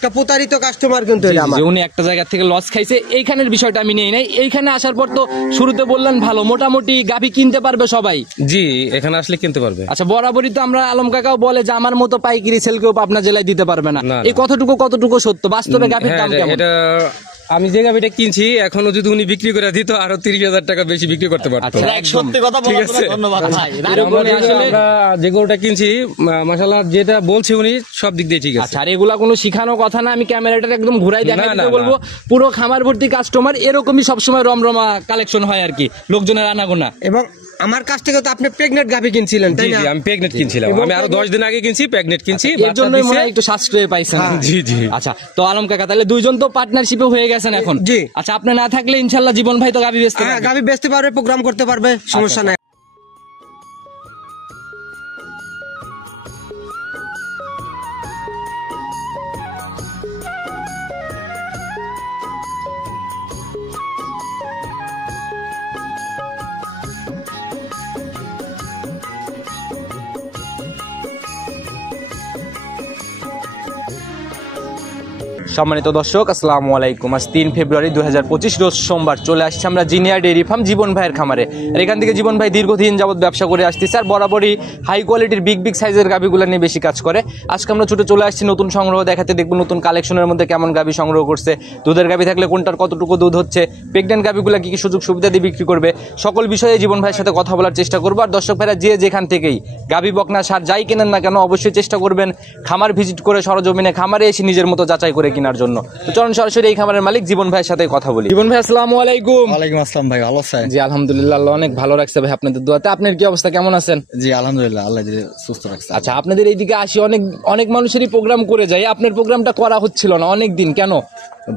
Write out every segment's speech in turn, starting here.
একটা প্রতারিত কাস্টমার কিন্তু এটা আমার। উনি একটা জায়গা থেকে লস খাইছে, এইখানের বিষয়টা আমি নিয়ে নাই। এইখানে আসার পর তো শুরুতে বললেন ভালো, মোটামুটি গাভী কিনতে পারবে সবাই। জি, এখানে আসলে কিনতে পারবে। আচ্ছা, বরাবরই তো আমরা আলম কাকাও বলে যে আমার মতো পাইকারি সেল কেউ পাবনা জেলায় দিতে পারবে না। এই কতটুকু সত্য? বাস্তবে গাভীর দাম কেমন? এটা আমি যে গাভীটা কিনছি, এখনো যদি উনি বিক্রি করে দিত আরো 30,000 টাকা বেশি বিক্রি করতে পারতো। সত্যি কথা বলার জন্য ধন্যবাদ ভাই। আমরা যে গরুটা কিনছি মাশাআল্লাহ যেটা বলছি উনি সব দিক দিয়ে ঠিক আছে। আচ্ছা, আর এগুলা কোনো শিখানো কথা না, আমি ক্যামেরাটা একদম ঘুরাই দেখাতে বলবো। পুরো খামার ভর্তি কাস্টমার, এরকমই সবসময় রমরমা কালেকশন হয় আর কি, লোকজনের আনাগোনা। এবং আমার কাছ থেকে তো আপনি প্রেগনেন্ট গাভী কিনছিলেন, তাই না? জি, আমি প্রেগনেন্ট কিনছিলাম। আমি আরো 10 দিন আগে কিনছি, প্রেগনেন্ট কিনছি। এর জন্যই মনে হয় একটু সাশ্রয় পাইছেন। জি জি। আচ্ছা, তো আলম কাকা তাহলে দুইজন তো পার্টনারশিপে হয়ে গেছেন এখন। জি। আচ্ছা, আপনি না থাকলে ইনশাআল্লাহ জীবন ভাই তো গাভী বেচতে পারবে। গাভী বেচতে পারবে, প্রোগ্রাম করতে পারবে, সমস্যা নাই। সম্মানিত দর্শক, আসসালামু আলাইকুম। আজ 3 ফেব্রুয়ারি 2025 রোজ সোমবার চলে আসছে আমরা জিনিয়া ডেইরি ফার্ম জীবন ভাইয়ের খামারে। আর এখান থেকে জীবন ভাই দীর্ঘদিন যাবত ব্যবসা করে আসতেছে, আর বরাবরই হাই কোয়ালিটির বিগ সাইজের গাভীগুলো নিয়ে বেশি কাজ করে। আজকে আমরা ছুটে চলে আসছি নতুন সংগ্রহ দেখাতে, দেখবো নতুন কালেকশনের মধ্যে কেমন গাভী সংগ্রহ করছে, দুধের গাভী থাকলে কোনটার কতটুকু দুধ হচ্ছে, প্রেগনেন্ট গাভীগুলো কি কি সুযোগ সুবিধা দিয়ে বিক্রি করবে, সকল বিষয়ে জীবন ভাইয়ের সাথে কথা বলার চেষ্টা করবো। আর দর্শক ভাইরা যে যেখান থেকেই গাভী বকনা সার যাই কেনেন না কেন, অবশ্যই চেষ্টা করবেন খামার ভিজিট করে সরজমিনে খামারে এসে নিজের মতো যাচাই করে কেনার জন্য। তো চলুন সরাসরি এই খামারের মালিক জীবন ভাইয়ের সাথে কথা বলি। জীবন ভাই, আসসালামু আলাইকুম। ওয়ালাইকুম আসসালাম ভাই, ভালো আছেন? জি আলহামদুলিল্লাহ, আল্লাহ অনেক ভালো রাখছে ভাই আপনাদের দোয়াতে। আপনার কি অবস্থা, কেমন আছেন? জি আলহামদুলিল্লাহ, আল্লাহ সুস্থ রাখছে। আচ্ছা, আপনাদের এইদিকে আসি অনেক মানুষেরই প্রোগ্রাম করে যায়, আপনার প্রোগ্রামটা করা হচ্ছিল না অনেক দিন, কেন?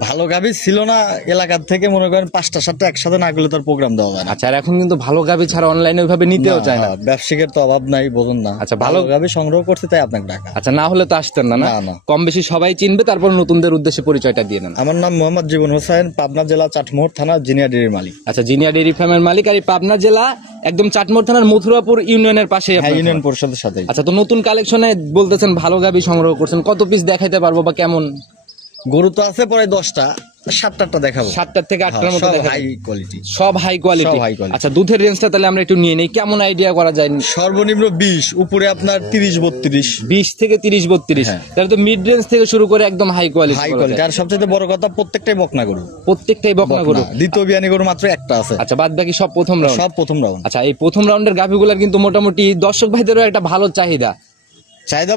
ভালো গাভী ছিল না এলাকার থেকে, মনে করেন 5টা 7টা একসাথে না করলে তার প্রোগ্রাম দেওয়া যায় না। আচ্ছা, আর এখন কিন্তু ভালো গাভী ছাড়া অনলাইনে ওইভাবে নিতেও চায় না। ব্যবসায়িকের তো অভাব নাই, বুঝুন না। আচ্ছা, ভালো গাভী সংগ্রহ করতে তাই আপনাকে ডাকা। আচ্ছা, না হলে তো আসতেন না। না। কম বেশি সবাই চিনবে, তারপর নতুনদের উদ্দেশ্যে পরিচয়টা দিয়ে নেন। আমার নাম মোহাম্মদ জীবন হোসেন, পাবনা জেলা চাটমোহর থানা জিনিয়া ডেইরির মালিক। আচ্ছা, জিনিয়া ডেইরি ফার্মের মালিক। আর এই পাবনা জেলা একদম চাটমোহর থানার মথুরাপুর ইউনিয়নের পাশে। ইউনিয়ন পরিষদের সাথে। আচ্ছা, তো নতুন কালেকশনে বলতেছেন ভালো গাভী সংগ্রহ করছেন, কত পিস দেখাইতে পারবো বা কেমন? গরু তো আছে প্রায় 10টা, 7টা দেখাবো। 7টার থেকে 8টার মতো সব দেখাবো। High quality. সব হাই কোয়ালিটি। আচ্ছা, দুধের রেঞ্জটা তাহলে আমরা একটু নিয়ে নেই, কেমন আইডিয়া করা যায়? সর্বনিম্ন 20, উপরে আপনার 30-32। 20 থেকে 30-32। তাহলে তো মিড রেঞ্জ থেকে শুরু করে একদম হাই কোয়ালিটি। High quality. আর সবচেয়ে বড় কথা, প্রত্যেকটাই বকনা গরু। প্রত্যেকটাই বকনা গরু। দ্বিতীয় বিয়ানি গরু মাত্র একটা আছে। আচ্ছা, বাদ বাকি সব প্রথম রাউন্ড। সব প্রথম রাউন্ড। আচ্ছা, এই প্রথম রাউন্ডের গাভীগুলোর কিন্তু মোটামুটি দর্শক ভাইদেরও একটা ভালো চাহিদা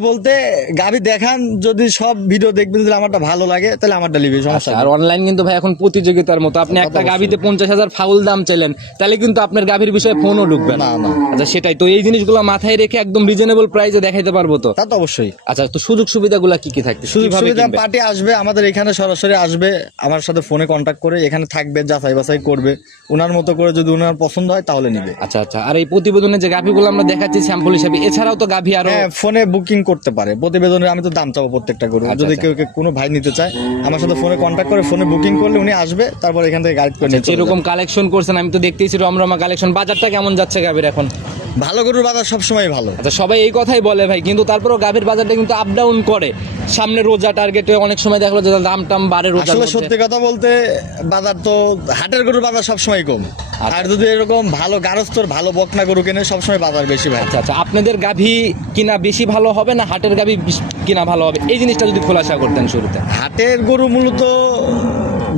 বলতে গাভী দেখান, যদি সব ভিডিও দেখবেন, যদি আমারটা ভালো লাগে তাহলে আমারটা নিবে, সমস্যা নেই। আর অনলাইন কিন্তু ভাই এখন প্রতিযোগিতার মতো, আপনি একটা গাভীতে 50,000 ফাউল দাম চাইলেন, তাহলে কিন্তু আপনার গাভীর বিষয়ে ফোনও ঢুকবে না। আচ্ছা, সেটাই তো, এই জিনিসগুলো মাথায় রেখে একদম রিজনেবল প্রাইসে দেখাইতে পারবো তো? তা তো অবশ্যই। আচ্ছা, তো সুযোগ সুবিধাগুলো কি কি থাকবে? সুযোগ সুবিধা, পার্টি আসবে আমাদের এখানে, সরাসরি আসবে, আমার সাথে ফোনে কন্ট্যাক্ট করে এখানে থাকবে, যাচাই বাছাই করবে, ওনার মতো করে, যদি ওনার পছন্দ হয় তাহলে নিবে। আচ্ছা আচ্ছা, আর এই প্রতিবেদনে যে গাভীগুলো আমরা দেখাচ্ছি স্যাম্পল হিসেবে, এছাড়াও তো গাভী আরো ফোনে বুকিং করতে পারে। প্রতিবেদনে আমি তো দাম চাবো প্রত্যেকটা গরু, যদি কেউ কোনো ভাই নিতে চায় আমার সাথে ফোনে কন্ট্যাক্ট করে ফোনে বুকিং করলে উনি আসবে, তারপর এখান থেকে গাইড করে নিতে। যেরকম কালেকশন করছেন আমি তো দেখতেইছি রমরমা কালেকশন। বাজারটা কেমন যাচ্ছে গাভীর এখন? ভালো গরুর বাজার সবসময় ভালো। আচ্ছা, সবাই এই কথাই বলে ভাই, কিন্তু তারপরও গাভীর বাজারটা কিন্তু আপ ডাউন করে। সামনে রোজা টার্গেটে অনেক সময় দেখলো যে দাম টাম বাড়ে। রোজা আসলে সত্যি কথা বলতে বাজার তো, হাটের গরুর বাজার সবসময় কম। আর যদি এরকম ভালো গারস্থর ভালো বকনা গরু কেনে সবসময় বাজার বেশি ভাই। আচ্ছা আচ্ছা, আপনাদের গাভী কিনা বেশি ভালো হবে না হাটের গাভী কিনা ভালো হবে, এই জিনিসটা যদি খোলাসা করতেন শুরুতে। হাটের গরু মূলত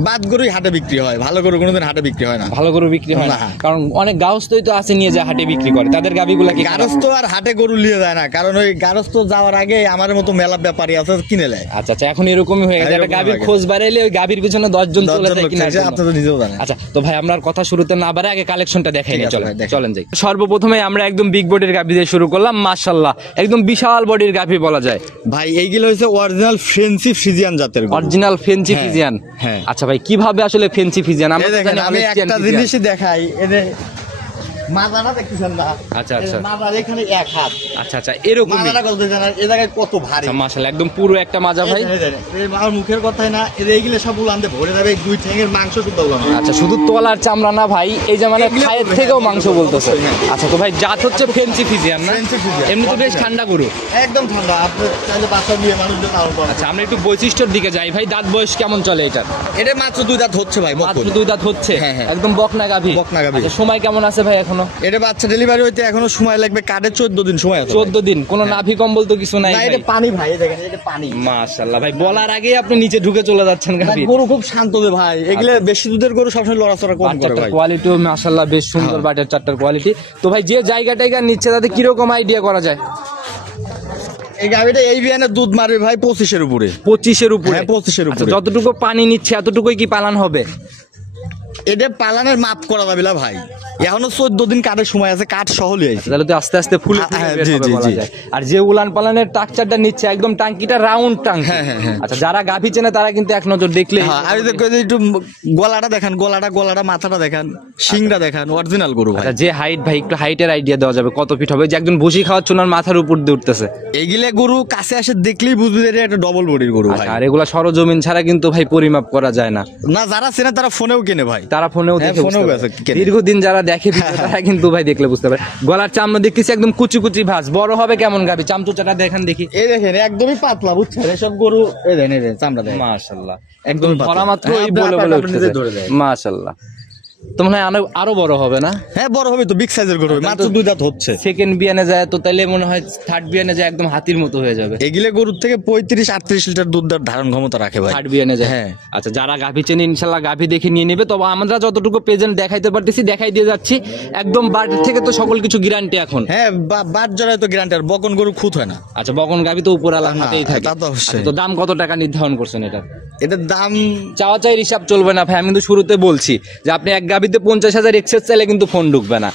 বাদ গরুই হাটে বিক্রি হয়, ভালো গরু কোনোদিন হাটে বিক্রি হয় না। ভালো গরু বিক্রি হয় না, কারণ অনেক গারস্থই তো আছে নিয়ে যে হাটে বিক্রি করে, তাদের গাভীগুলা কি? গারস্থ আর হাটে গরু নিয়ে যায় না, কারণ ওই গারস্থ যাওয়ার আগে আমার মতো মেলা ব্যাপারী আছে কিনে নেয়। আচ্ছা আচ্ছা, এখন এরকমই হয়ে গেছে, একটা গাভীর খোঁজ বাড়াইলে ওই গাভীর পিছনে 10 জন চলে যায় কিনা, আপনি তো নিজেও জানেন। আচ্ছা, তো ভাই আমরা কথা শুরুতে না বাড়ে আগে কালেকশনটা দেখাই নিই, চলেন যাই। সর্বপ্রথমে আমরা একদম বিগ বডির গাভী দিয়ে শুরু করলাম। মাশাআল্লাহ, একদম বিশাল বডির গাভী বলা যায় ভাই। এইগুলো হচ্ছে অরিজিনাল ফেন্সি ফ্রিজিয়ান জাতের গরু। Original fancy Friesian. হ্যাঁ। আচ্ছা ভাই, কিভাবে আসলে ফেন্সি ফ্রিজিয়ান? আমি একটা জিনিসই দেখাই, মাজাটা দেখতেছেন না? আচ্ছা, আচ্ছা। মাজার এখানে এক হাত। আচ্ছা আচ্ছা, এরকমই মাজাটা কত জানেন? এ জায়গায় কত ভারী। মাশাআল্লাহ, একদম পুরো একটা মাজা ভাই। আমার মুখের কথাই না, এইগুলো সব উলান দিয়ে ভরে যাবে, দুই ঠ্যাঙের মাংস শুদ্ধ উলান। আচ্ছা, শুধু তলার চামড়া না ভাই, এই যে মানে খায়ের থেকেও মাংস বলতেছে। আচ্ছা, তো ভাই জাত হচ্ছে ফ্রেঞ্চি ফিজিয়ান না? ফ্রেঞ্চি ফিজিয়ান। এমনি তো বেশ ঠান্ডা গরু। একদম ঠান্ডা, আপনি চাইলে বাচ্চা নিয়ে মানুষজন আরো পাবেন। আচ্ছা, আমরা একটু বৈশিষ্ট্যের দিকে যাই ভাই। দাঁত বয়স কেমন চলে এটার? এটা মাত্র 2 দাঁত হচ্ছে ভাই, মাত্র 2 দাঁত হচ্ছে। হ্যাঁ, হ্যাঁ। একদম বকনা গাভী। বকনা গাভী। আচ্ছা, সময় কেমন আছে ভাই এখনো? এটা বাচ্চা ডেলিভারি হইতে এখনো সময় লাগবে, কাটে 14 দিন সময় আছে। 14 দিন। কোনো নাভি কম্বল তো কিছু নাই না, ভাই? এটা পানি ভাই, এই দেখেন এটা পানি। মাশাআল্লাহ ভাই, বলার আগেই আপনি নিচে ঢুকে চলে যাচ্ছেন গাভী। গরু খুব শান্ত রে ভাই, এগুলা বেশি দুধের গরু সবসময় লড়াচড়া কম করে বাচ্চাটার ভাই। কোয়ালিটিও মাশাআল্লাহ বেশ সুন্দর, বাটের চারটার কোয়ালিটি। তো ভাই যে জায়গাটায় নিচ্ছে তাতে কিরকম আইডিয়া করা যায়? এই গাভিটা এই বিয়ানের দুধ মারবে ভাই 25-এর উপরে। 25-এর উপরে? হ্যাঁ, 25-এর আচ্ছা, উপরে। যতটুকু পানি নিচ্ছে এতটুকুই কি পালন হবে? এটা পালানের মাপ করা যাবে না ভাই, এখনো 14 দিন কাটের সময় আছে, কাঠ সহ লিয়ে আইছে। তাহলে তো আস্তে আস্তে ফুলে ফুলে হ্যাঁ, বের জি, হবে জি, বলা জি। যায়। আর যে উলান পালানের টাকচারটা নিচ্ছে একদম টাঙ্কিটা রাউন্ড টাঙ্কি। হ্যাঁ, হ্যাঁ, হ্যাঁ। আচ্ছা, যারা গাভী চেনে তারা কিন্তু এক নজর দেখলে হ্যাঁ, আর যদি একটু গলাটা দেখান, গলাটা মাথাটা দেখান, শিংটা দেখান, অরিজিনাল গরু ভাই। আচ্ছা, যে হাইট ভাই, একটু হাইটের আইডিয়া দেওয়া যাবে কত ফিট হবে? যে একজন ভুসি খাওয়াচ্ছে ওনার মাথার উপর দিয়ে উঠতেছে। এইগুলা গরু কাছে আসে দেখলেই বুঝবে যে এটা একটা ডবল বডির গরু ভাই। আচ্ছা, আর এগুলা সরজমিন ছাড়া কিন্তু ভাই পরিমাপ করা যায় না। না, যারা চেনে তারা ফোনেও কেনে ভাই। তারা ফোনেও হ্যাঁ, দেখে ফোনেও বুঝতে আছে, পারে। কেনে। দীর্ঘদিন যারা দেখে ভিডিও তারা কিন্তু ভাই দেখলে বুঝতে পারে। গলার চামড়া দেখতেছি একদম কুচি কুচি ভাঁজ। বড় হবে কেমন গাভী? চামচুচাটা দেখেন দেখি। এই দেখেন একদমই পাতলা, বুঝছেন? এসব গরু এই দেখেন, এই দেখেন চামড়া দেখেন। মাশাআল্লাহ, একদম একদমই পাতলা। ধরা মাত্র হ্যাঁ, এই বলে বলে আপনি নিজে ধরে উঠতেছে। দেয়। মাশাআল্লাহ, তো মনে হয় আরো বড় হবে না? হ্যাঁ, বড় হবে তো, বিগ সাইজের গরু হবে, মাত্র 2 দাঁত হচ্ছে। সেকেন্ড বিয়ানে যায় তো তাইলে মনে হয় থার্ড বিয়ানে যায় একদম হাতির মতো হয়ে যাবে। এগুলো গরুর থেকে 35-38 লিটার দুধ ধারণ ক্ষমতা রাখে ভাই। থার্ড বিয়ানে যায়। হ্যাঁ। আচ্ছা, যারা গাভী চেনে ইনশাল্লাহ গাভী দেখে নিয়ে নেবে। তবে আমরা যতটুকু প্রেজেন্ট দেখাইতে পারতেছি দেখাই দিয়ে যাচ্ছি। একদম বাড়ি থেকে তো সকল কিছু গ্যারান্টি এখন। হ্যাঁ, বাদ জড়ায় তো গ্যারান্টি, আর বকন গরু খুঁত হয় না। আচ্ছা, বকন গাভী তো উপর আলার হাতেই থাকে। তা তো অবশ্যই। আচ্ছা, তো দাম কত টাকা নির্ধারণ করছেন এটা? এটার দাম চাওয়া চাই হিসাব চলবে না ভাই। আমি কিন্তু শুরুতে বলছি যে আপনি এক গাভীতে 50,000 এক্সেস চাইলে কিন্তু ফোন ঢুকবে না,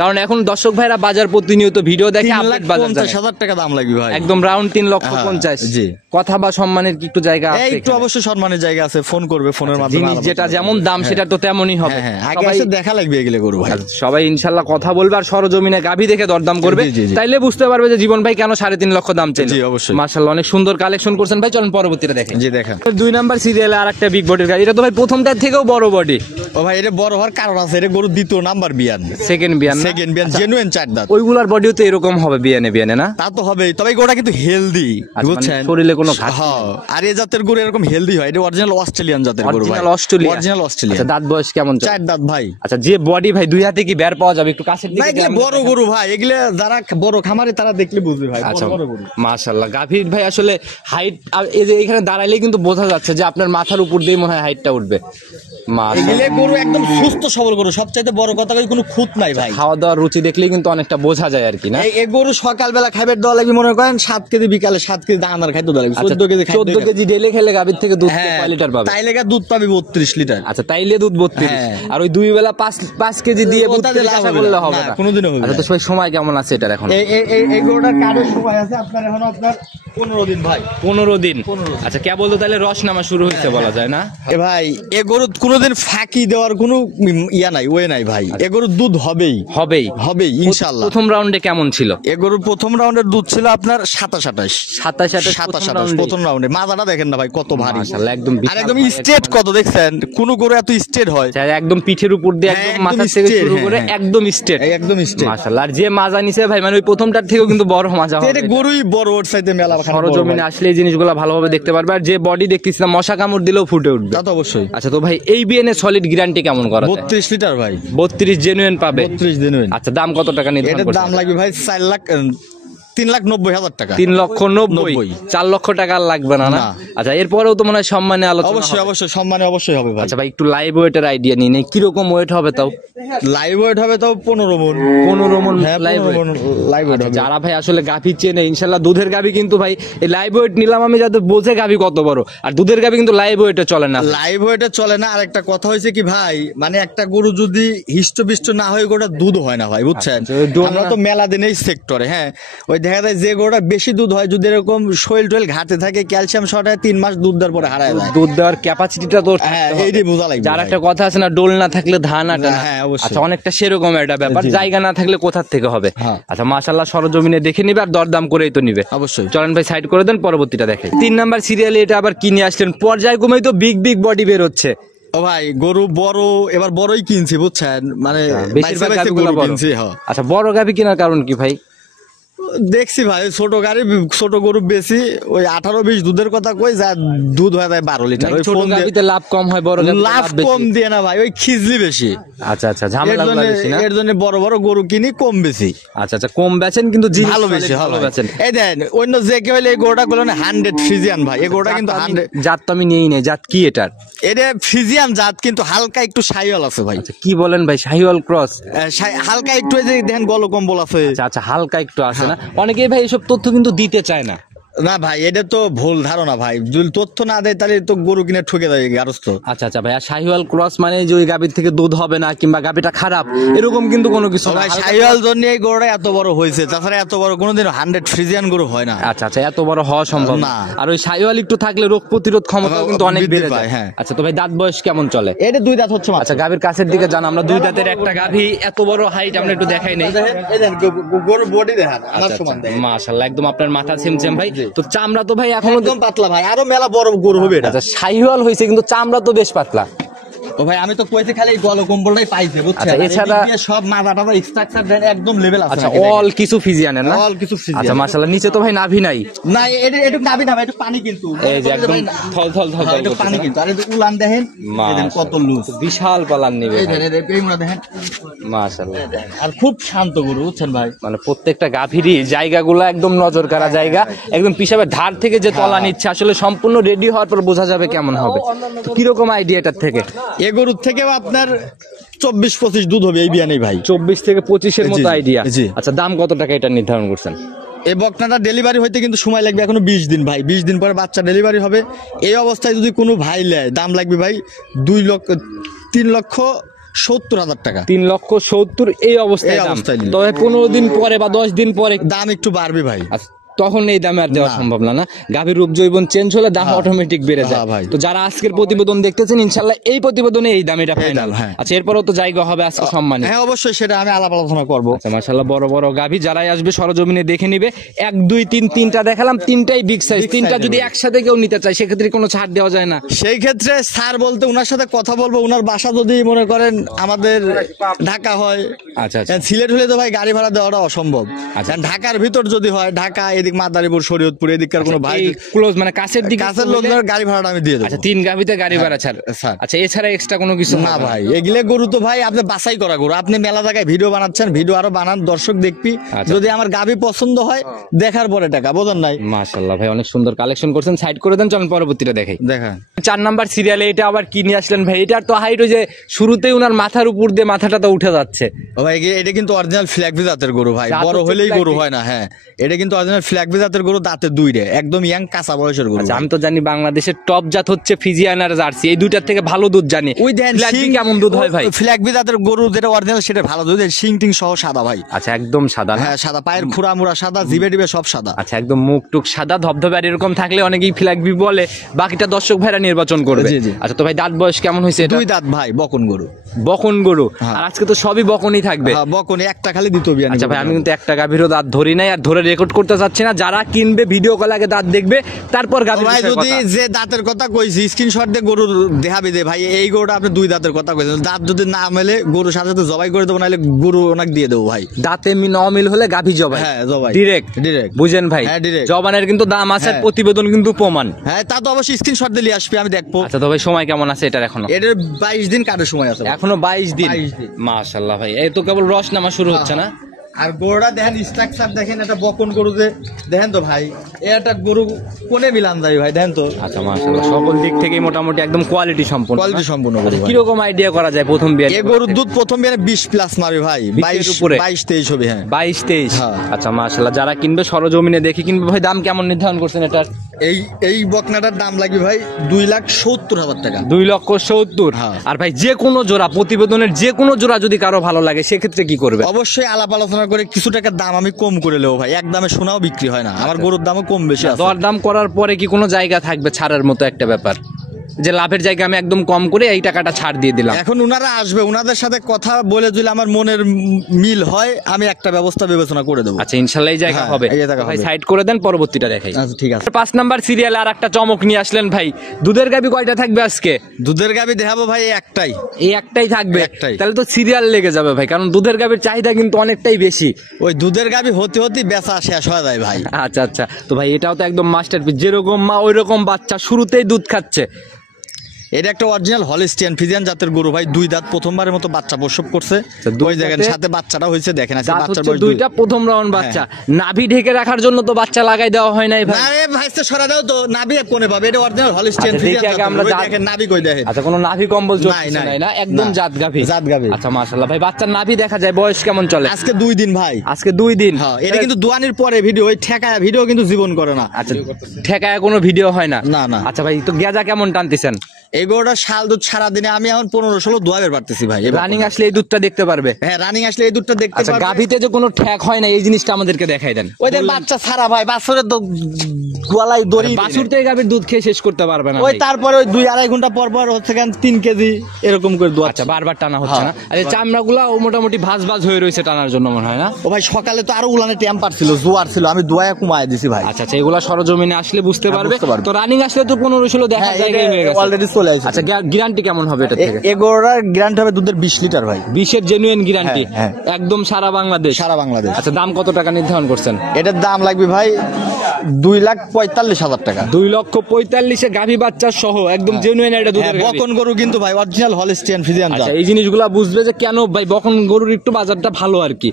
কারণ এখন দর্শক ভাইরা বাজার প্রতিনিয়ত ভিডিও দেখে, আপডেট বাজার জানে। 3,50,000 টাকা দাম লাগবে ভাই। একদম রাউন্ড 3,50,000। হ্যাঁ, জি। কথা বা সম্মানের কি একটু জায়গা আছে? একটু অবশ্যই সম্মানের জায়গা আছে, ফোন করবে, ফোনের মাধ্যমে জিনিস আলাপ যেটা করবে। যেমন দাম সেটা তো তেমনই হবে। হ্যাঁ, হ্যাঁ, আগে সবাই- এসে দেখা লাগবে এগুলো গরু ভাই। সবাই ইনশাল্লাহ কথা বলবে আর সরজমিনে গাভী দেখে দরদাম করবে। জি, জি, জি। তাইলে বুঝতে পারবে যে জীবন ভাই কেন 3.5 লক্ষ দাম চাইল। জি, অবশ্যই। মাশাআল্লাহ, অনেক সুন্দর কালেকশন করছেন ভাই। চলুন পরবর্তীটা দেখেন। জি, দেখেন। 2 নাম্বার সিরিয়ালে আরেকটা বিগ বডির গাড়ি। এটা তো ভাই প্রথমটার থেকেও বড় বডি। ও ভাই, এটা বড় হওয়ার কারণ আছে, এটা গরু 2য় নাম্বার বিয়ান। সেকেন্ড বিয়ান না? সেকেন্ড বিয়ান, জেনুইন 4 দাঁত। ওইগুলার বডিও তো এরকম হবে বিয়ানে না? তা তো হবেই, তবে গরুটা কিন্তু হেলদি, মানে বুঝছেন? শরীরে কোনো ঘাটতি হ্যাঁ, আর এই জাতের গরু এরকম হেলদি হয়। এটা অরিজিনাল অস্ট্রেলিয়ান জাতের গরু ভাই। Original Australian. আচ্ছা, দাঁত বয়স কেমন চলে? 4 দাঁত ভাই। আচ্ছা, যে বডি ভাই 2 হাতে কি বের পাওয়া যাবে? একটু কাছের না, দিকে এগুলো যান। বড় গরু ভাই, এগুলো যারা বড় খামারে তারা দেখলে বুঝবে ভাই। আচ্ছা, বড় গরু। মাশাআল্লাহ, গাভীর ভাই আসলে হাইট, এই যে এখানে দাঁড়াইলেই কিন্তু বোঝা যাচ্ছে যে আপনার মাথার উপর দিয়ে মনে হয় হাইটটা উঠবে। এগুলো গরু একদম সুস্থ সবল গরু, সবচাইতে বড় কথা কোনো খুঁত নাই ভাই। খাওয়া দাওয়ার রুচি দেখলেই কিন্তু অনেকটা বোঝা যায় আর কি না? এই গরু সকালবেলা খাবার দেওয়া লাগবে মনে করেন 7 কেজি, বিকালে 7 কেজি দানাদার খাদ্য দেওয়া লাগবে, 14 কেজি খাদ্য। 14 কেজি ডেলে খেলে গাভীর থেকে দুধ হ্যাঁ, কয় লিটার পাবে? তাই লেগে দুধ পাবে 32 লিটার। আচ্ছা, তাইলে দুধ 32। হ্যাঁ। আর ওই 2 বেলা 5 কেজি দিয়ে ওটা দিয়ে লাভ আশা হবে করলে না। হবে না, না, কোনোদিনও হবে আচ্ছা, তো সেই সময় কেমন আছে এটার এখন? এই গরুটার কার্ডের সময় আছে আপনার এখন আপনার 15 দিন ভাই। 15 দিন। আচ্ছা, কেবল তো তাহলে রস নামা শুরু হয়েছে বলা যায় না? এ ভাই, এ গরু কোনোদিন ফাঁকি দেওয়ার কোনো ইয়া নাই, ওয়ে নাই ভাই। এ গরুর দুধ হবেই হবেই ইনশাআল্লাহ। প্রথম রাউন্ডে কেমন ছিল? এ গরুর প্রথম রাউন্ডের দুধ ছিল আপনার 27-28 27 প্রথম রাউন্ডে। মাজাটা দেখেন না ভাই কত ভারী, মাশাআল্লাহ, একদম আর একদম স্ট্রেট কত দেখছেন? কোন গরু এত স্ট্রেট হয়? একদম পিঠের উপর দিয়ে হ্যাঁ, একদম একদম মাথা থেকে straight, শুরু করে হ্যাঁ। একদম স্ট্রেট। একদম স্ট্রেট মাশাআল্লাহ, আর যে মাজা নিছে ভাই মানে ওই প্রথমটার থেকেও কিন্তু বড় মাজা হবে। এটা গরুই বড়, ওর সাইডে মেলা খারাপ। সরজমিনে আসলে এই জিনিসগুলো ভালোভাবে দেখতে পারবে। আর যে বডি দেখতেছিলাম মশা কামড় দিলেও ফুটে উঠবে। তা তো অবশ্যই। আচ্ছা, তো ভাই এই বিএনএ সলিড গ্যারান্টি কেমন করা যায়? 32 লিটার ভাই। 32 জেনুইন পাবে? 32 দিন। আচ্ছা, দাম কত টাকা নির্ধারণ এটার করছেন? দাম লাগবে ভাই 3,90,000 টাকা। 3,90,000। 4 লক্ষ টাকা আর লাগবে না? না। আচ্ছা, এরপরেও তো মনে হয় সম্মানে আলোচনা অবশ্যই হবে। অবশ্যই সম্মানে অবশ্যই হবে ভাই। আচ্ছা ভাই, একটু লাইভ ওয়েটের আইডিয়া নিন, কিরকম ওয়েট হবে তাও? লাইভ ওয়েট হবে তাও 15 মণ। 15 মণ হ্যাঁ, লাইভ 15 মণ লাইভ ওয়েট হবে। যারা ভাই আসলে গাভী চেনে ইনশাল্লাহ দুধের গাভী কিন্তু ভাই এই লাইভ ওয়েট নিলাম আমি যাতে বোঝে গাভী কত বড়। আর দুধের গাভী কিন্তু লাইভ ওয়েটে চলে না। লাইভ ওয়েটে চলে না। আর একটা কথা হয়েছে কি ভাই, মানে একটা গরু যদি হিষ্টপিষ্ট না হয় গরুটা দুধ হয় না ভাই, বুঝছেন? আচ্ছা, আমরা তো মেলা দিনেই সেক্টরে, হ্যাঁ, ওই দেখা যায় যে গরুটা বেশি দুধ হয়, যদি এরকম শৈল টৈল ঘাটে থাকে, ক্যালসিয়াম শর্ট হয়, 3 মাস দুধ দেওয়ার পরে হারায় যায়। দুধ দেওয়ার ক্যাপাসিটিটা তো হ্যাঁ, এইটাই বোঝা লাগবে যার ভাই। একটা কথা আছে না, ডোল না থাকলে ধান আটে না। হ্যাঁ, অবশ্যই। আচ্ছা, অনেকটা সেরকম একটা ব্যাপার, জি, জি। জায়গা না থাকলে কোথা থেকে হবে। হ্যাঁ। আচ্ছা, মাশাআল্লাহ সরজমিনে দেখে নিবে আর দরদাম করেই তো নিবে। অবশ্যই। চলেন ভাই সাইড করে দেন, পরবর্তীটা দেখে। 3 নাম্বার সিরিয়ালে এটা আবার কিনে আসলেন, পর্যায়ক্রমেই তো বিগ বিগ বডি বের হচ্ছে। ও ভাই, গরু বড়, এবার বড়ই কিনছি বুঝছেন, মানে বেশিরভাগ বাইসে বাইসে গাভিগুলো গরু বড়। কিনছি। হ্যাঁ, আচ্ছা, বড় গাভি কেনার কারণ কি ভাই? দেখছি ভাই ছোট গরু বেশি, ওই 18-20 দুধের কথা কই, যা দুধ হয় যায় 12 লিটার। ওই ছোট ফোন দিয়ে- গাভিতে লাভ কম হয়, বড় গাভিতে লাভ বেশি। কম দিয়ে না ভাই, ওই খিজলি বেশি। আচ্ছা আচ্ছা, ঝামেলা বেশি না। এর জন্য বড় বড় গরু কিনি, কম বেশি। আচ্ছা আচ্ছা, কম বেচেন কিন্তু জিনিস ভালো বেশি, ভালো ভালো বেচেন। এই দেন অন্য যে কেউ হলে এই গরুটা গুলো 100 ফ্রিজিয়ান ভাই, এই গরুটা কিন্তু 100। জাত তো আমি নেই নাই, জাত কি এটার? এটা ফ্রিজিয়ান জাত, কিন্তু হালকা একটু শাহিওয়াল আছে ভাই। আচ্ছা, কি বলেন ভাই, শাহিওয়াল ক্রস? হালকা একটু এই যে দেখেন গলকম্বল আছে। আচ্ছা আচ্ছা, হালকা একটু আছে না? অনেকেই ভাই এসব তথ্য কিন্তু দিতে চায় না। না ভাই, এটা তো ভুল ধারণা ভাই, যদি তথ্য না দেয় তাহলে তো গরু কিনে ঠকে দেয় গারস্থ। আচ্ছা আচ্ছা ভাই, আর শাহিওয়াল ক্রস মানে যে ওই গাভীর থেকে দুধ হবে না কিংবা গাভীটা খারাপ, এরকম কিন্তু কোনো কিছু না। ভাই শাহিওয়াল জন্য এই গরুটা এত বড় হয়েছে, তাছাড়া এত বড় কোনোদিন 100 ফ্রিজিয়ান গরু হয় না। আচ্ছা আচ্ছা, এত বড় হওয়া সম্ভব না। না। আর ওই শাহিওয়াল একটু থাকলে রোগ প্রতিরোধ ক্ষমতাও কিন্তু অনেক বৃদ্ধি বেড়ে পায়, যায়। হ্যাঁ। আচ্ছা, তো ভাই দাঁত বয়স কেমন চলে? এটা 2 দাঁত হচ্ছে মাত্র। আচ্ছা, গাভীর কাছের দিকে যান, আমরা 2 দাঁতের একটা গাভী, এত বড় হাইট আমরা একটু দেখাই নেই। এই দেখেন গরুর বডি দেখেন আমার সমান দেখেন। মাশাআল্লাহ, একদম আপনার মাথা সেম ভাই। তো চামড়া তো ভাই এখনো একদম পাতলা ভাই, আরো মেলা বড় গরু হবে এটা। আচ্ছা, শাহিওয়াল হয়েছে কিন্তু চামড়া তো বেশ পাতলা। ও ভাই, আমি তো কইতে খালি এই গলকম্বলটাই পাইছে বুঝছেন। আচ্ছা, এছাড়া এদিক দিয়ে সব মাথা টাথা স্ট্রাকচার দেন একদম লেভেল আছে। আচ্ছা, অল কিছু ফিজিয়ানের না? অল কিছু ফ্রিজিয়ান। আচ্ছা, মাশাআল্লাহ, নিচে তো ভাই নাভি নাই। না, এটা একটু নাবি না ভাই, একটু পানি কিন্তু। এই যে একদম থল থল থল হ্যাঁ, একটু করতেছে পানি না? কিন্তু। আর এই যে উলান দেখেন, এই দেখেন কত লুজ। বিশাল পালান নিবে এই ভাই। দেখেন, এই মুড়া দেখেন। মাশাআল্লাহ, আর খুব শান্ত গরু বুঝছেন ভাই। মানে প্রত্যেকটা গাভীরই জায়গাগুলো একদম নজর কাড়া জায়গা, একদম পিছাবে ধার থেকে যে তলা নিচ্ছে, আসলে সম্পূর্ণ রেডি হওয়ার পর বোঝা যাবে কেমন হবে। তো কিরকম আইডিয়া এটার থেকে? এ গরুর থেকেও আপনার 24-25 দুধ হবে এই বিয়ানেই ভাই। 24 থেকে 25-এর মতো জি, আইডিয়া। জি। আচ্ছা, দাম কত টাকা এটা নির্ধারণ করছেন? এই বকনাটা ডেলিভারি হইতে কিন্তু সময় লাগবে এখনো 20 দিন ভাই। 20 দিন পরে বাচ্চা ডেলিভারি হবে। এই অবস্থায় যদি কোনো ভাই নেয়, দাম লাগবে ভাই 3,70,000 টাকা। 3,70,000 এই অবস্থায় এই দাম। অবস্থায় নিলে। তবে 15 দিন পরে বা 10 দিন পরে দাম একটু বাড়বে ভাই। আচ্ছা, তখন এই দামে আর দেওয়া না। সম্ভব না। গাভীর রূপ জৈবন চেঞ্জ হলে দাম হ্যাঁ। অটোমেটিক বেড়ে যায়। হ্যাঁ ভাই। তো যারা আজকের প্রতিবেদন দেখতেছেন, ইনশাআল্লাহ এই প্রতিবেদনে এই দাম এটা ফাইনাল। দাম, হ্যাঁ। আচ্ছা, এরপরও তো জায়গা হবে আজকে সম্মানে। হ্যাঁ, অবশ্যই সেটা আমি আলাপ আলোচনা করব। আচ্ছা, মাশাআল্লাহ, বড় বড় গাভী যারাই আসবে সরজমিনে দেখে নিবে। 1 2 3 তিনটা দেখালাম, তিনটাই বিগ সাইজ। তিনটা যদি একসাথে কেউ নিতে চায় সেক্ষেত্রে কোনো ছাড় দেওয়া যায় না? সেই ক্ষেত্রে স্যার বলতে ওনার সাথে কথা বলবো। ওনার বাসা যদি মনে করেন আমাদের ঢাকা হয়, আচ্ছা আচ্ছা, সিলেট হলে তো ভাই গাড়ি ভাড়া দেওয়াটা অসম্ভব। আচ্ছা। ঢাকার ভিতর যদি হয়, ঢাকা এদিক মাদারীপুর, শরীয়তপুর এদিককার কোনো ভাই ক্লোজ মানে কাছের দিকে কাছের লোকদের গাড়ি ভাড়াটা আমি দিয়ে দেবো। আচ্ছা, 3 গাভীতে গাড়ি ভাড়া ছাড়। স্যার। আচ্ছা, এছাড়া এক্সট্রা কোনো কিছু না ভাই, এগুলো গরু তো ভাই আপনি বাছাই করা গরু। আপনি মেলা জায়গায় ভিডিও বানাচ্ছেন, ভিডিও আরো বানান, দর্শক দেখবি। আচ্ছা। যদি আমার গাভী পছন্দ হয়, দেখার পরে টাকা, বোঝেন নাই? মাশাআল্লাহ ভাই, অনেক সুন্দর কালেকশন করছেন। সাইড করে দেন, চলুন পরবর্তীটা দেখাই। দেখা 4 নাম্বার সিরিয়ালে এটা আবার কি নিয়ে আসলেন ভাই? এটার তো হাইট ওই যে শুরুতেই উনার মাথার উপর দিয়ে মাথাটা তো উঠে যাচ্ছে। ও ভাই, এটা কিন্তু অরিজিনাল ফ্ল্যাগবি জাতের গরু ভাই। জাত বড় হচ্ছে হলেই গরু ফ্ল্যাগবি। হয় না। হ্যাঁ, এটা কিন্তু অরিজিনাল ফ্ল্যাগবি জাতের গরু, দাঁতে 2 রে, একদম ইয়াং কাঁচা বয়সের গরু। আচ্ছা, আমি তো জানি বাংলাদেশের টপ জাত হচ্ছে ফিজিয়ান আর জার্সি, এই দুইটার থেকে ভালো দুধ জানি। ওই দেন ফ্ল্যাগবি কেমন দুধ হয় ভাই? ফ্ল্যাগবি জাতের গরু যেটা অরিজিনাল সেটা ভালো দুধ, শিং টিং সহ সাদা ভাই। আচ্ছা, একদম সাদা না? হ্যাঁ, সাদা, পায়ের খুরা মুড়া সাদা, জিবে টিবে সব সাদা। আচ্ছা, একদম মুখ টুক সাদা ধবধবে, আর এরকম থাকলে অনেকেই ফ্ল্যাগবি বলে, বাকিটা দর্শক ভাইরা নির্বাচন করবে। জি, জি। আচ্ছা, তো ভাই দাঁত বয়স কেমন হয়েছে এটা? 2 দাঁত ভাই, বকন গরু। বকন গরু। হ্যাঁ। আর আজকে তো সবই বকনই থাকবে। হ্যাঁ, বকনে একটা খালি দিত বিয়ানি। আচ্ছা ভাই, আমি কিন্তু একটা গাভীরও দাঁত ধরি নাই আর ধরে রেকর্ড করতে চাচ্ছি না। যারা কিনবে ভিডিও কল আগে দাঁত দেখবে, তারপর গাভীর ভাই বিষয়ে যদি কথা। যে দাঁতের কথা কইছি স্ক্রিনশট দিয়ে গরু দেখাবি দে ভাই, এই গরুটা আপনি 2 দাঁতের কথা কইছেন। দাঁত যদি না মেলে গরুর সাথে সাথে জবাই করে দেবো, নাহলে গরু ওনাকে দিয়ে দেবো ভাই। দাঁতে নমিল হলে গাভী জবাই। হ্যাঁ, জবাই। Direct Direct। বুঝেন ভাই? হ্যাঁ, direct। জবানের কিন্তু দাম আছে, আর হ্যাঁ। প্রতিবেদন কিন্তু প্রমাণ। হ্যাঁ, তা তো অবশ্যই স্ক্রিনশট দিয়ে নিয়ে আসবি, আমি দেখবো। আচ্ছা, তো ভাই সময় কেমন আছে এটার এখনো? এটার 22 দিন কাটার সময় আছে। এখনো 22 দিন। 22 দিন। মাশাআল্লাহ ভাই, এই তো কেবল রস নামা শুরু হচ্ছে না? আর গরুটা দেখেন, স্ট্রাকচার দেখেন, এটা বকন গরু যে দেখেন তো ভাই, একটা গরু কোনে মিলান যায় ভাই, দেখেন তো। আচ্ছা, মাশাআল্লাহ, সকল দিক থেকে মোটামুটি একদম কোয়ালিটি সম্পূর্ণ। কোয়ালিটি সম্পূর্ণ গরু ভাই। কিরকম আইডিয়া করা যায় প্রথম বিয়ার? এই গরুর দুধ প্রথম বিয়ানে 20 প্লাস মারবে ভাই। 20 এর উপরে? 22-23 হবে। হ্যাঁ, 22-23। হ্যাঁ। আচ্ছা, মাশাআল্লাহ, যারা কিনবে সরজমিনে দেখে কিনবে। ভাই দাম কেমন নির্ধারণ করছেন এটার? এই বকনাটার দাম লাগবে ভাই 2,70,000 টাকা। 2,70,000। হ্যাঁ। আর ভাই যে কোনো জোড়া, প্রতিবেদনের যে কোনো জোড়া যদি কারো ভালো লাগে সেক্ষেত্রে কি করবে? অবশ্যই আলাপ আলোচনা বিবেচনা করে কিছু টাকার দাম আমি কম করে নেবো ভাই, এক দামে সোনাও বিক্রি হয় না, আমার গরুর দামও কম বেশি আছে। দরদাম করার পরে কি কোনো জায়গা থাকবে ছাড়ের মতো একটা ব্যাপার, যে লাভের জায়গা আমি একদম কম করে এই টাকাটা ছাড় দিয়ে দিলাম? এখন উনারা আসবে, উনাদের সাথে কথা বলে যদি আমার মনের মিল হয় আমি একটা ব্যবস্থা বিবেচনা করে দেবো। আচ্ছা ইনশাল্লাহ এই জায়গা হ্যাঁ, হবে। এই জায়গা ভাই হবে। সাইড করে দেন, পরবর্তীটা দেখাই। আচ্ছা ঠিক আছে। 5 নাম্বার সিরিয়ালে আর একটা চমক নিয়ে আসলেন ভাই। দুধের গাবি কয়টা থাকবে আজকে? দুধের গাবি দেখাবো ভাই একটাই। এই একটাই থাকবে? একটাই। তাহলে তো সিরিয়াল লেগে যাবে ভাই, কারণ দুধের গাবির চাহিদা কিন্তু অনেকটাই বেশি। ওই দুধের গাবি হতে হতে বেচা শেষ হয়ে যায় ভাই। আচ্ছা আচ্ছা, তো ভাই এটাও তো একদম মাস্টারপিস, যেরকম মা ওই রকম বাচ্চা, শুরুতেই দুধ খাচ্ছে। এটা একটা অরিজিনাল হলিস্টিয়ান ফ্রিজিয়ান জাতের গরু ভাই, 2 দাঁত, প্রথমবারের মতো বাচ্চা প্রসব করছে। দুই ওই দেখেন দাঁতে সাথে বাচ্চাটা হয়েছে, দেখেন আজকে দাঁত বাচ্চার হচ্ছে বয়স 2। দুইটা, প্রথম রাউন্ড বাচ্চা। নাভি ঢেকে রাখার জন্য তো বাচ্চা লাগাই দেওয়া হয় নাই ভাই। আরে ভাইস্তে সরা দাও তো, নাভি কোনে পাবে? এটা অরিজিনাল হলিস্টিয়ান আচ্ছা, দেখি ফ্রিজিয়ান আগে আমরা জাতের। ওই দাঁত- দেখেন নাভি কই দেখেন। আচ্ছা, কোনো নাভি কম্বল নাই, চলছে নাই। নাই না, একদম না। জাত গাভী। জাত গাভী। আচ্ছা মাশাআল্লাহ ভাই, বাচ্চার নাভি দেখা যায়। বয়স কেমন চলে? আজকে 2 দিন ভাই। আজকে 2 দিন। হ্যাঁ, এটা কিন্তু দোয়ানির পরে ভিডিও, ওই ঠেকায়া ভিডিও কিন্তু জীবন করে না। আচ্ছা, ঠেকায় কোনো ভিডিও হয় না? না, না। আচ্ছা ভাই, তো গেজা কেমন টানতেছেন? এই গরুটা শাল দুধ সারা দিনে আমি এখন 15-16 দোয়াবের পারতেছি ভাই। রানিং আসলে এই দুধটা দেখতে পারবে? হ্যাঁ, রানিং আসলে এই দুধটা দেখতে আচ্ছা, পারবে। গাভীতে যে কোনো ঠেক হয় না, এই জিনিসটা আমাদেরকে দেখাই দেন। ওই দেখ বাচ্চা ছাড়া ভাই, বাছুরের তো গলায় দড়ি। বাছুর থেকে গাভীর দুধ খেয়ে শেষ করতে পারবে না ওই ভাই। তারপরে ওই 2-2.5 ঘন্টা পর পর হচ্ছে কেন 3 কেজি এরকম করে দোয়া। আচ্ছা, বারবার টানা হচ্ছে না? হ্যাঁ। আর এই চামড়াগুলা ও মোটামুটি ভাজ ভাজ হয়ে রয়েছে টানার জন্য মনে হয় না? ও ভাই সকালে তো আরো উলানে টেম্পার ছিল, জোয়ার ছিল, আমি দোয়া কমায় দিছি ভাই। আচ্ছা আচ্ছা, এগুলা সরজমিনে আসলে বুঝতে হ্যাঁ, পারবে। বুঝতে পারবে। তো রানিং আসলে তো 15-16 দেখা হ্যাঁ, জায়গায় হয়ে গেছে। অলরেডি চলে আসছে। আচ্ছা, গ্যারান্টি কেমন হবে এটা থেকে? এই গরুটার গ্যারান্টি হবে দুধের 20 লিটার ভাই। 20-এর জেনুইন গ্যারান্টি? হ্যাঁ, একদম সারা বাংলাদেশ? সারা বাংলাদেশ। আচ্ছা, দাম কত টাকা নির্ধারণ করছেন? এটার দাম লাগবে ভাই 2,45,000 টাকা। 2,45,000-এ গাভী বাচ্চা সহ একদম জেনুইন একটা দুধের গাভী। বকন গরু কিন্তু ভাই অরিজিনাল হলিস্টিয়ান ফ্রিজিয়ান জাত। আচ্ছা, এই জিনিসগুলা বুঝবে যে কেন ভাই বকন গরুর একটু বাজারটা ভালো আর কি।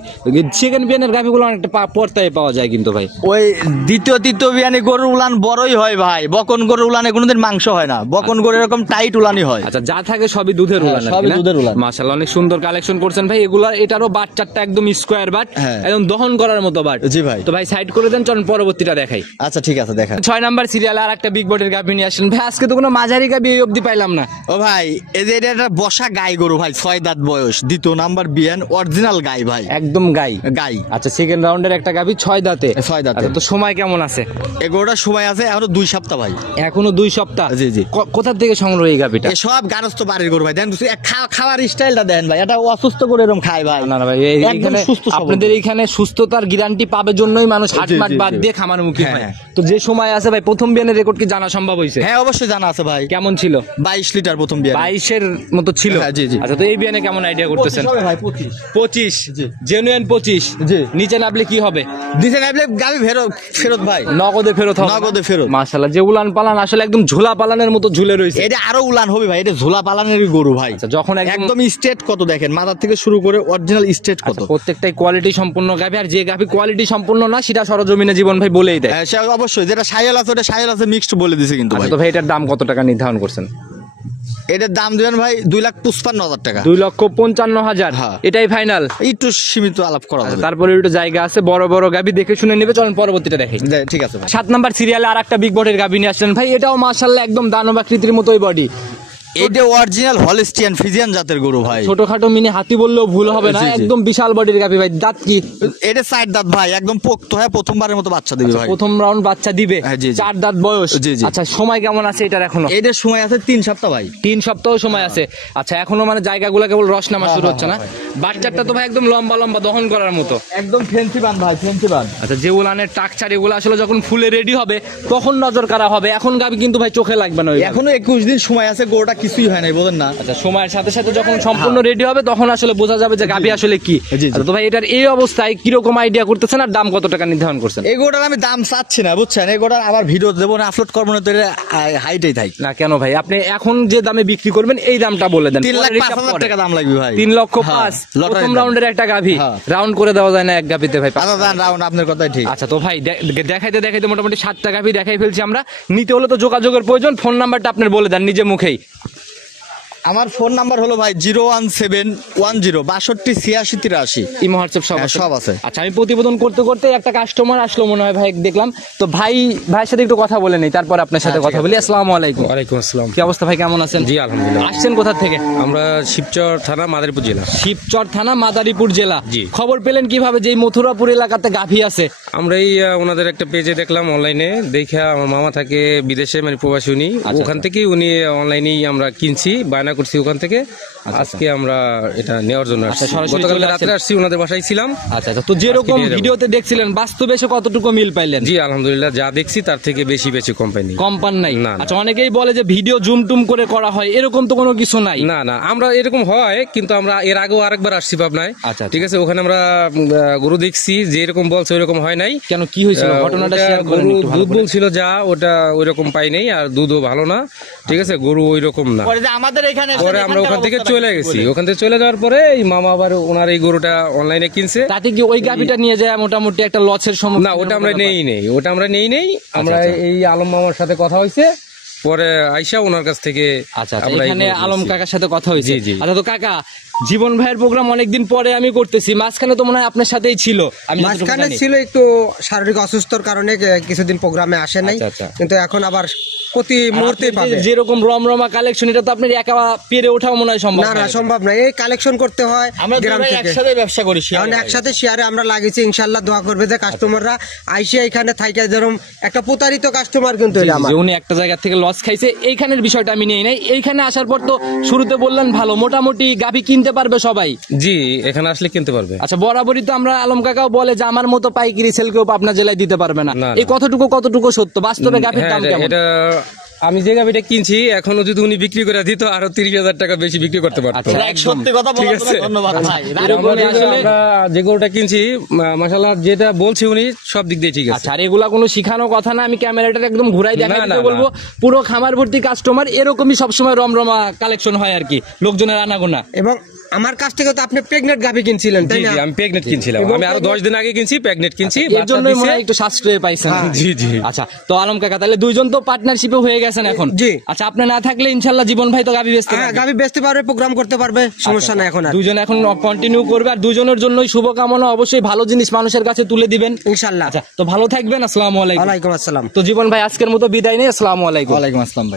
সেকেন্ড বিয়ানের গাভীগুলো অনেকটা পর্তায় পাওয়া যায় কিন্তু ভাই। ওই দ্বিতীয় তৃতীয় বিয়ানি গরুর উলান বড়ই হয় ভাই, বকন গরুর উলানে কোনোদিন মাংস হয় না, বকন গরু এরকম টাইট উলানি হয়। আচ্ছা, যা থাকে সবই দুধের উলান। সবই দুধের উলান। মাশাআল্লাহ, অনেক সুন্দর কালেকশন করছেন ভাই। এগুলা এটারও বাচ্চাটা একদম স্কোয়ার বাট, হ্যাঁ। একদম দহন করার মতো বাট। জি ভাই। তো ভাই সাইড করে দেন, চলুন পরবর্তীটা দেখাই। আচ্ছা ঠিক আছে, দেখা 6 নাম্বার সিরিয়ালে আর একটা বিগ বডির গাভী নিয়ে আসেন ভাই। আজকে তো কোনো মাঝারি গাভী এই অবধি পাইলাম না। ও ভাই এই যে এটা একটা বসা গাই গরু ভাই, 6 দাঁত বয়স, দ্বিতীয় নাম্বার বিয়ান, অরিজিনাল গাই ভাই, একদম গাই। গাই। আচ্ছা, সেকেন্ড রাউন্ডের একটা গাভী 6 দাঁতে। 6 দাঁতে। আচ্ছা, তো সময় কেমন আছে? এই গরুটার সময় আছে এখনো 2 সপ্তাহ ভাই। এখনো 2 সপ্তাহ? জি, জি। কোথা থেকে সংগ্রহ এই গাভীটা? সব গারস্থ বাড়ির গরু ভাই, দেখেন খাওয়ার স্টাইলটা দেখেন ভাই, এটা অসুস্থ করে এরকম খায় ভাই। না না ভাই, একদম সুস্থ সবল। আপনাদের এইখানে সুস্থতার গ্যারান্টি পাবে জন্যই মানুষ হাট জি, মাঠ জি, বাদ জি। দিয়ে খামার মুখী হয়। হ্যাঁ। তো যে সময় আছে ভাই, প্রথম বিয়ানের রেকর্ড কি জানা সম্ভব হয়েছে? হ্যাঁ অবশ্যই জানা আছে ভাই। কেমন ছিল? 22 লিটার প্রথম বিয়ান। 22-এর মতো ছিল? হ্যাঁ, জি, জি। আচ্ছা, তো এই বিয়ানে কেমন আইডিয়া করতেছেন? 25 হবে ভাই, 25। 25? জি। জেনুইন 25? জি। নিচে নামলে কি হবে? দিছেন আপনি গাবি ফেরত ভাই, নগদে ফেরত হবে? নগদে ফেরত। মাশাআল্লাহ, যে উলান পালান আসলে একদম ঝোলা পালানের মতো ঝুলে রয়েছে। এটা আরো উলান হবে ভাই, এটা ঝোলা পালানেরই গরু ভাই। আচ্ছা, যখন একদম স্টেট কত দেখেন, মাথার থেকে শুরু করে অরিজিনাল স্টেট কত। আচ্ছা, প্রত্যেকটাই কোয়ালিটি সম্পূর্ণ গাভী। আর যে গাভী কোয়ালিটি সম্পূর্ণ না, সেটা সরজমিনে জীবন ভাই বলেই দেয়। সে অবশ্যই, যেটা সাইল আছে ওটা সাইল আছে মিক্সড বলে দিছে কিন্তু আচ্ছা, ভাই। তো ভাই এটার দাম কত টাকা নির্ধারণ করছেন? এটার দাম দিবেন ভাই 2,55,000 টাকা। 2,55,000? হ্যাঁ। এটাই ফাইনাল? একটু সীমিত আলাপ করা যাবে। তারপরে একটু জায়গা আছে, বড় বড় গাভী দেখে শুনে নেবে। চলুন পরবর্তীটা দেখি। ঠিক আছে ভাই। 7 নাম্বার সিরিয়ালে আর একটা বিগ বডির গাভী নিয়ে আসলেন ভাই। এটাও মাশাআল্লাহ একদম দানব আকৃতির মতোই বডি। এটা অরিজিনাল হলিস্টিয়ান ফ্রিজিয়ান জাতের গরু ভাই। ছোটখাটো মিনি হাতি বললেও ভুল হবে না, জি, জি। একদম বিশাল বডির গাভী ভাই। দাঁত কি? এটা 4 দাঁত ভাই, একদম পোক্ত হয়ে প্রথমবারের মতো বাচ্চা দিবে ভাই। প্রথম রাউন্ড বাচ্চা দিবে? হ্যাঁ, জি, জি। 4 দাঁত বয়স? জি, জি। আচ্ছা, সময় কেমন আছে এটার এখনো? এটার সময় আছে 3 সপ্তাহ ভাই। 3 সপ্তাহ সময় আছে। আচ্ছা, এখনো মানে জায়গাগুলো কেবল রস নামা শুরু হচ্ছে না? বাচ্চাটা তো ভাই একদম লম্বা লম্বা দহন করার মতো। একদম ফেন্সি বান ভাই, ফেন্সি বান। আচ্ছা, যে উলানের টাকচার এগুলো আসলে যখন ফুলে রেডি হবে তখন নজর কাড়া হবে। এখন গাভী কিন্তু ভাই চোখে লাগবে না। এখনো 21 দিন সময় আছে, গরুটা কিছুই হয় নাই বোঝেন না। আচ্ছা, সময়ের সাথে সাথে যখন সম্পূর্ণ রেডি হবে তখন আসলে বোঝা যাবে যে গাভী আসলে কি। জি, জি। আচ্ছা, তো ভাই এটার এই অবস্থায় কিরকম আইডিয়া করতেছেন আর দাম কত টাকা নির্ধারণ করছেন? এই গরুটার আমি দাম চাচ্ছি না বুঝছেন, এই গরুটার আবার ভিডিও দেবো না, আপলোড করবো না, তো হাইটেই থাক না কেন ভাই, আপনি এখন যে দামে বিক্রি করবেন এই দামটা বলে দেন। 3,05,000 টাকা দাম লাগবে ভাই। 3,05,000? হ্যাঁ, লটারির প্রথম দাম। রাউন্ডের একটা গাভী হ্যাঁ। রাউন্ড করে দেওয়া যায় না এক গাভীতে ভাই? আচ্ছা দান রাউন্ড, আপনার কথাই ঠিক। আচ্ছা, তো ভাই দেখাইতে দেখাইতে মোটামুটি 7টা গাভী দেখাই ফেলছি আমরা। নিতে হলে তো যোগাযোগের প্রয়োজন। ফোন নাম্বারটা আপনার বলে দেন নিজে মুখেই। আমার ফোন নাম্বার হলো ভাই 01710 ইমো হোয়াটসঅ্যাপ সব হ্যাঁ, আছে? সব আছে। আচ্ছা, আমি প্রতিবেদন করতে করতে একটা কাস্টমার আসলো মনে হয় ভাই, দেখলাম তো ভাইয়ের সাথে একটু কথা বলে নেই, তারপর আপনার সাথে কথা বলি। আসসালামু আলাইকুম। ওয়ালাইকুম আসসালাম। কি অবস্থা ভাই, কেমন আছেন? জি আলহামদুলিল্লাহ। আসছেন কোথা থেকে? আমরা শিবচর থানা মাদারীপুর জেলা। শিবচর থানা মাদারীপুর জেলা। জি। খবর পেলেন কিভাবে যে এই মথুরাপুর এলাকাতে গাভী আছে? আমরা এই ওনাদের একটা পেজে দেখলাম অনলাইনে, দেখে আমার মামা থাকে বিদেশে, মানে প্রবাসী উনি, ওখান থেকেই উনি অনলাইনেই আমরা কিনছি, বায়না করছি ওখান থেকে। আজকে আমরা এটা নেওয়ার জন্য আসছি। সরাসরি গতকাল চলে রাত্রে আসছি, ওনাদের বাসায় ছিলাম। আচ্ছা, তো যেরকম নিয়ে যাবো। ভিডিওতে দেখছিলেন বাস্তবে এসে কতটুকু মিল পাইলেন? জি আলহামদুলিল্লাহ, যা দেখছি তার থেকে বেশি কম পাইনি। কম পান নাই? না, না। আচ্ছা, অনেকেই বলে যে ভিডিও জুম টুম করে করা হয়, এরকম তো কোনো কিছু নাই। না না, আমরা এরকম হয়, কিন্তু আমরা এর আগেও আরেকবার আসছি পাবনায়। আচ্ছা। ঠিক আছে, ওখানে আমরা গরু দেখছি, যে এরকম বলছে ওইরকম হয় নাই। কেন, কি হয়েছিল ঘটনাটা ওটা শেয়ার করেন গরু একটু ভালো দুধ করে। বলছিল যা, ওটা ওইরকম পাই নাই, আর দুধও ভালো না। ঠিক আছে, গরু ওইরকম না। আমাদের এখানে পরে আমরা ওখান থেকে চলে গেছি, ওখান থেকে চলে যাওয়ার পরে এই মামা আবার ওনার এই গরুটা অনলাইনে কিনছে। তাতে কি ওই গাভিটা নিয়ে যায় মোটামুটি একটা লসের সম্মুখীন? না, ওটা আমরা নেই, ওটা আমরা নেই। আমরা আচ্ছা। এই আলম মামার সাথে কথা হয়েছে, পরে আইসা ওনার কাছ থেকে আচ্ছা, আমরা এই এখানে গরু আলম কিনছি। কাকার সাথে কথা হয়েছে। জি, জি। আচ্ছা, তো কাকা, জীবন ভাইয়ের প্রোগ্রাম অনেকদিন পরে আমি করতেছি, মাঝখানে তো মনে হয় আপনার সাথেই ছিল। আমি যতটুকু মাঝখানে জানি। ছিল একটু শারীরিক অসুস্থতার কারণে কিছুদিন প্রোগ্রামে আসে নাই, আচ্ছা, আচ্ছা। কিন্তু এখন আবার প্রতি আর মুহূর্তে আপনি পাবে। যেরকম রমরমা কালেকশন, এটা তো আপনার একা পেরে ওঠাও মনে হয় সম্ভব না না, নয়। সম্ভব না, এই কালেকশন করতে হয় আমরা গ্রাম থেকে। একসাথে ব্যবসা করি। কারণ একসাথে শেয়ারে আমরা লাগিয়েছি, ইনশাল্লাহ দোয়া করবে যে কাস্টমাররা আইসে এখানে থাইকা, যেরকম একটা প্রতারিত কাস্টমার কিন্তু এটা আমার। যে উনি একটা জায়গা থেকে লস খাইছে, এইখানের বিষয়টা আমি নিয়ে নাই। এইখানে আসার পর তো শুরুতে বললেন ভালো, মোটামুটি গাভী কিনতে পারবে সবাই। জি, এখানে আসলে কিনতে পারবে। আচ্ছা, বরাবরই তো আমরা আলম কাকাও বলে যে আমার মতো পাইকারি সেল কেউ আপনার জেলায় দিতে পারবে না। না, এই কতটুকু সত্য? বাস্তবে গাভীর হ্যাঁ, দাম কেমন? এটা আমি যে গাভিটা কিনছি, এখনো যদি উনি বিক্রি করে দিত আরো 30,000 টাকা বেশি বিক্রি করতে পারতো। আচ্ছা, সত্যি কথা ঠিক বলার আছে। জন্য ধন্যবাদ ভাই। এরকমই আসলে- আমরা যে গরুটা কিনছি, মাশাআল্লাহ, যেটা বলছে উনি সব দিক দিয়ে ঠিক আছে। আচ্ছা, আর এগুলা কোনো শিখানো কথা না, আমি ক্যামেরাটা একদম ঘুরাই না, দেখাই না, দিতে না। বলবো। পুরো খামার ভর্তি কাস্টমার, এরকমই সবসময় রমরমা কালেকশন হয় আর কি, লোকজনের আনাগোনা। এবং আমার কাছ থেকে তো আপনি প্রেগনেন্ট গাভী কিনছিলেন, জি তাই না? জি, আমি প্রেগনেন্ট কিনছিলাম। আমি আরো 10 দিন আগে কিনছি, প্রেগনেন্ট কিনছি, এর বাচ্চা জন্যই মনে দিছে। হয় একটু সাশ্রয় পাইছেন। জি জি। আচ্ছা, তো আলম কাকা, তাহলে দুইজন তো পার্টনারশিপে হয়ে গেছেন এখন। জি। আচ্ছা, আপনি না থাকলে ইনশাল্লাহ জীবন ভাই তো গাভী বেচতে হ্যাঁ, পারবে। গাভী বেচতে পারবে, প্রোগ্রাম করতে পারবে, সমস্যা নাই এখন আর। দুজন এখন কন্টিনিউ করবে, আর দুজনের জন্যই শুভকামনা, অবশ্যই ভালো জিনিস মানুষের কাছে তুলে দিবেন ইনশাল্লাহ। আচ্ছা, তো ভালো থাকবেন। আসসালামু আলাইকুম। ওয়ালাইকুম আসসালাম। তো জীবন ভাই আজকের মতো বিদায় নেই। আসসালামু আলাইকুম। ওয়ালাইকুম আসসালাম ভাই।